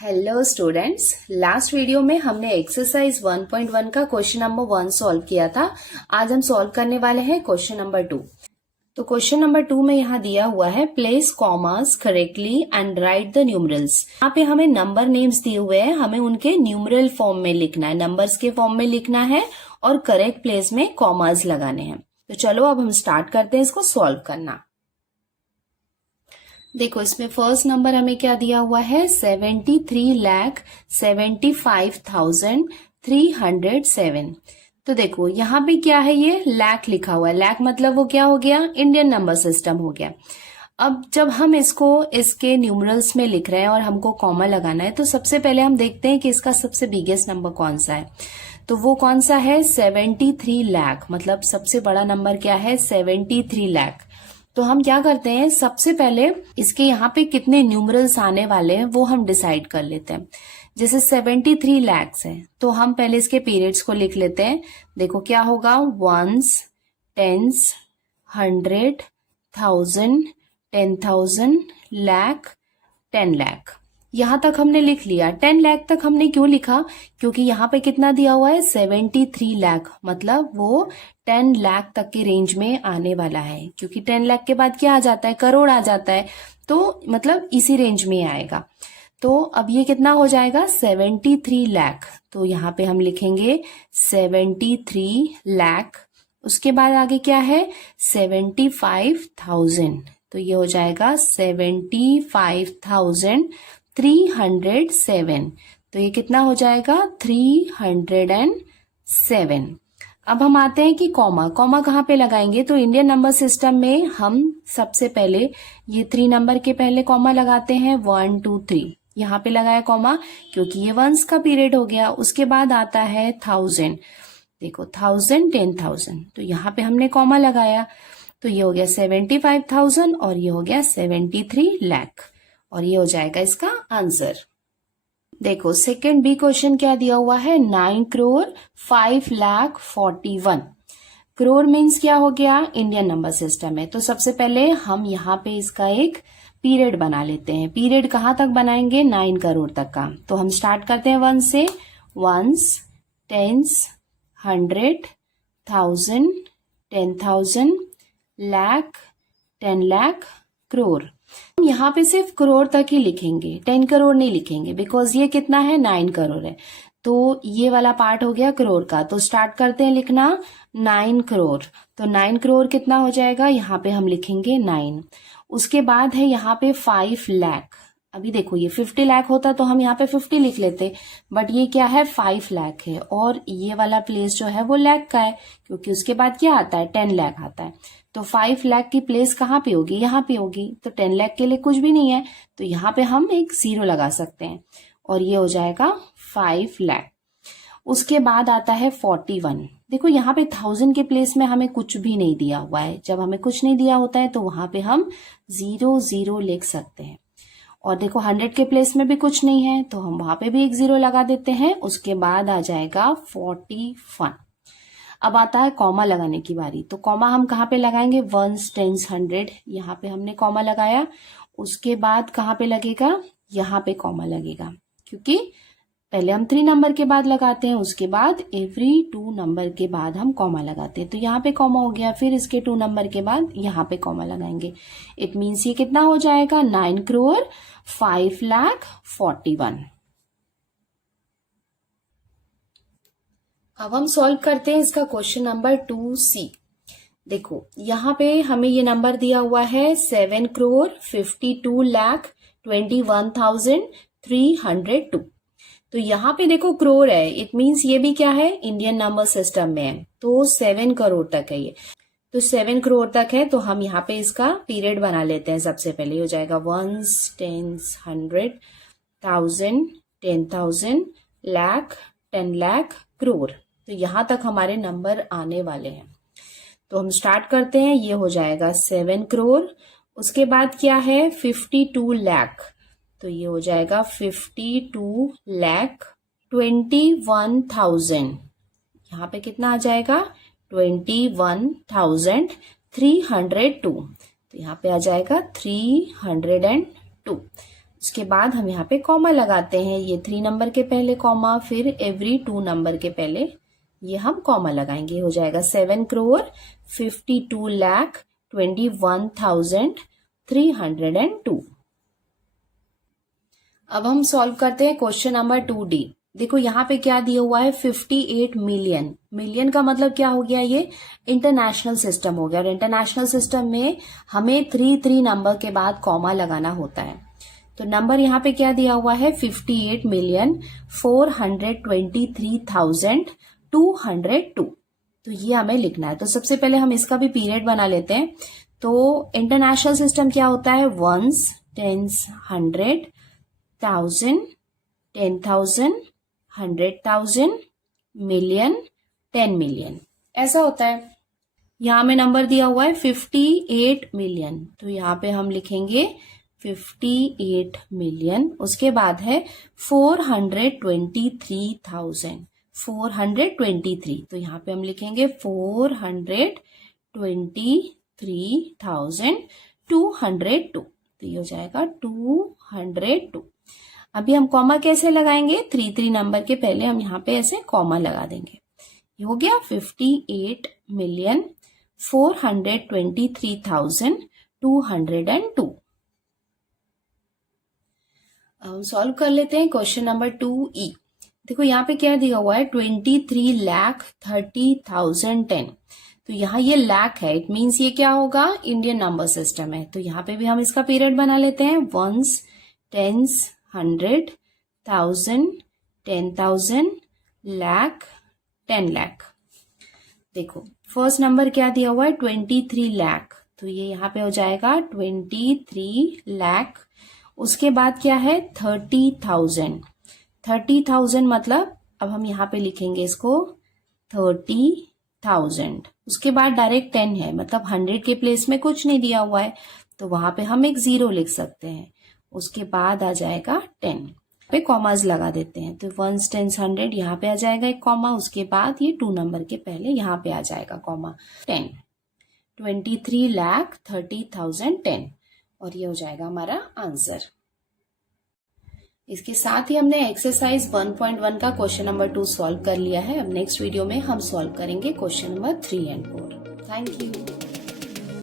Hello students, last video में हमने exercise 1.1 का क्वेश्चन नंबर 1 सॉल्व किया था। आज हम सॉल्व करने वाले हैं क्वेश्चन नंबर 2। तो क्वेश्चन नंबर 2 में यहाँ दिया हुआ है place commas correctly and right the numerals. यहाँ पे हमें नंबर नेम्स दिए हुए हैं, हमें उनके न्यूमरल फॉर्म में लिखना है, नंबर्स के फॉर्म में लिखना है और करेक्ट प्लेस में कॉमास लगाने हैं। तो चलो अब हम स्टार्ट करते हैं इसको सॉल्व करना। देखो इसमें फर्स्ट नंबर हमें क्या दिया हुआ है 73,75,307। तो देखो यहाँ पे क्या है, ये लाख लिखा हुआ है। लाख मतलब वो क्या हो गया, इंडियन नंबर सिस्टम हो गया। अब जब हम इसको इसके न्यूमरल्स में लिख रहे हैं और हमको कॉमा लगाना है, तो सबसे पहले हम देखते हैं कि इसका सबसे बिगेस्ट नंबर कौन सा है। तो वो कौन सा है 73 लाख, मतलब सबसे बड़ा नंबर क्या है 73 लाख। तो हम क्या करते हैं, सबसे पहले इसके यहाँ पे कितने न्यूमरल्स आने वाले हैं वो हम डिसाइड कर लेते हैं। जैसे 73 लैक्स है तो हम पहले इसके पीरियड्स को लिख लेते हैं। देखो क्या होगा, वंस, टेंस, 100, 1000, 10,000, लाख, 10 लाख। यहां तक हमने लिख लिया। 10 लाख तक हमने क्यों लिखा, क्योंकि यहाँ पे कितना दिया हुआ है 73 लाख, मतलब वो 10 लाख तक के रेंज में आने वाला है। क्योंकि 10 लाख के बाद क्या आ जाता है, करोड़ आ जाता है, तो मतलब इसी रेंज में आएगा। तो अब ये कितना हो जाएगा 73 लाख। तो यहाँ पे हम लिखेंगे 73 लाख। उसके बाद आगे क्या है 75,000, तो ये हो जाएगा 75,307। तो ये कितना हो जाएगा 307। अब हम आते हैं कि कॉमा कहाँ पे लगाएंगे। तो इंडियन नंबर सिस्टम में हम सबसे पहले ये 3 नंबर के पहले कॉमा लगाते हैं, 1 2 3। यहाँ पे लगाया कॉमा क्योंकि ये वंस का पीरियड हो गया। उसके बाद आता है 1000, देखो 1000, 10,000, तो यहाँ पे हमने कॉमा लगाया। तो ये हो गया 75,000 और ये हो गया 73 लाख, और ये हो जाएगा इसका आंसर। देखो सेकंड बी क्वेश्चन क्या दिया हुआ है 9 करोड़ 5,41,000। करोड़ मीन्स क्या हो गया, इंडियन नंबर सिस्टम है। तो सबसे पहले हम यहाँ पे इसका एक पीरियड बना लेते हैं। पीरियड कहाँ तक बनाएंगे, 9 करोड़ तक का। तो हम स्टार्ट करते हैं 1 से। Ones, tens, 100, 1000, 10,000, lakh, 10 lakh, crore. हम यहाँ पे सिर्फ करोड़ तक ही लिखेंगे, 10 करोड़ नहीं लिखेंगे, बिकॉज ये कितना है 9 करोड़ है। तो ये वाला पार्ट हो गया करोड़ का। तो स्टार्ट करते हैं लिखना 9 करोड़। तो 9 करोड़ कितना हो जाएगा, यहाँ पे हम लिखेंगे 9। उसके बाद है यहाँ पे 5 लाख। अभी देखो ये 50 लाख होता तो हम यहाँ पे 50 लिख लेते, बट ये क्या है 5 लाख है, और ये वाला प्लेस जो है वो लाख का है, क्योंकि उसके बाद क्या आता है 10 लाख आता है। तो 5 लाख की प्लेस कहाँ पे होगी, यहाँ पे होगी। तो 10 लाख के लिए कुछ भी नहीं है, तो यहाँ पे हम एक 0 लगा सकते हैं, और ये हो जाएगा 5 लाख। उसके बाद आता है 41। देखो यहाँ पे 1000 के प्लेस में हमें कुछ भी नहीं दिया हुआ है। जब हमें कुछ नहीं दिया होता है तो वहां पे हम 0 0 लिख सकते हैं। और देखो 100 के प्लेस में भी कुछ नहीं है, तो हम वहां पे भी एक 0 लगा देते हैं। उसके बाद आ जाएगा 41। अब आता है कॉमा लगाने की बारी। तो कॉमा हम कहाँ पे लगाएंगे, वंस, टेंस, 100, यहाँ पे हमने कॉमा लगाया। उसके बाद कहाँ पे लगेगा, यहाँ पे कॉमा लगेगा, क्योंकि पहले हम 3 नंबर के बाद लगाते हैं, उसके बाद एवरी 2 नंबर के बाद हम कॉमा लगाते हैं। तो यहाँ पे कॉमा हो गया, फिर इसके 2 नंबर के बाद यहाँ पे कॉमा लगाएंगे। इट मीन्स ये कितना हो जाएगा 9 करोड़ 5,41,000। अब हम सॉल्व करते हैं इसका क्वेश्चन नंबर 2C। देखो यहाँ पे हमें ये नंबर दिया हुआ है 7 करोड़ 52,21,302। तो यहाँ पे देखो करोड़ है, इट मीन्स ये भी क्या है इंडियन नंबर सिस्टम में है। तो 7 करोड़ तक है ये। तो 7 करोड़ तक है, तो हम यहाँ पे इसका पीरियड बना लेते हैं। सबसे पहले हो जाएगा वंस, टेंस, 100, 1000, 10,000, लाख, 10 लाख, करोड़। तो यहाँ तक हमारे नंबर आने वाले हैं। तो हम स्टार्ट करते हैं। ये हो जाएगा 7 करोड़। उसके बाद क्या है 52 लाख। तो ये हो जाएगा 52 लाख 21,000। यहाँ पे कितना आ जाएगा 21,302। तो यहाँ पे आ जाएगा 302। उसके बाद हम यहाँ पे कॉमा लगाते हैं, ये 3 नंबर के पहले कॉमा, फिर एवरी 2 नंबर के पहले ये हम कॉमा लगाएंगे। हो जाएगा 7,52,21,302। अब हम सॉल्व करते हैं क्वेश्चन नंबर 2D। देखो यहाँ पे क्या दिया हुआ है, 58 मिलियन। मिलियन का मतलब क्या हो गया, ये इंटरनेशनल सिस्टम हो गया, और इंटरनेशनल सिस्टम में हमें 3 नंबर के बाद कॉमा लगाना होता है। तो नंबर यहाँ पे क्या दिया हुआ है, 58,423,202। तो ये हमें लिखना है। तो सबसे पहले हम इसका भी पीरियड बना लेते हैं। तो इंटरनेशनल सिस्टम क्या होता है, वंस, टेंस, 100, 1000, 10,000, 100,000, मिलियन, 10 मिलियन, ऐसा होता है। यहाँ में नंबर दिया हुआ है 58 मिलियन, तो यहाँ पे हम लिखेंगे 58 मिलियन। उसके बाद है 423,000, 423, तो यहाँ पे हम लिखेंगे 423,202। तो ये हो जाएगा 202। अभी हम कॉमा कैसे लगाएंगे, 3 नंबर के पहले हम यहाँ पे ऐसे कॉमा लगा देंगे। ये हो गया 58,423,202। हम सॉल्व कर लेते हैं क्वेश्चन नंबर 2E। देखो यहाँ पे क्या दिया हुआ है, 23,30,010। तो यहाँ ये लाख है, इट मीन्स ये क्या होगा, इंडियन नंबर सिस्टम है। तो यहाँ पे भी हम इसका पीरियड बना लेते हैं, वंस, टेंस, 100, 1000, 10,000, लाख, 10 लाख। देखो फर्स्ट नंबर क्या दिया हुआ है, 23 लाख, तो ये यहाँ पे हो जाएगा 23 लाख। उसके बाद क्या है, 30,000, 30,000 मतलब अब हम यहाँ पे लिखेंगे इसको 30,000। उसके बाद डायरेक्ट 10 है, मतलब 100 के प्लेस में कुछ नहीं दिया हुआ है, तो वहां पे हम एक 0 लिख सकते हैं। उसके बाद आ जाएगा 10 पे कॉमास लगा देते हैं, तो 1, 10, 100 यहाँ पे आ जाएगा एक कॉमा। उसके बाद ये 2 नंबर के पहले यहाँ पे आ जाएगा कॉमा, 10, 23,30,010, और ये हो जाएगा हमारा आंसर। इसके साथ ही हमने एक्सरसाइज 1.1 का क्वेश्चन नंबर 2 सॉल्व कर लिया है। अब नेक्स्ट वीडियो में हम सॉल्व करेंगे क्वेश्चन नंबर 3 और 4। Thank you.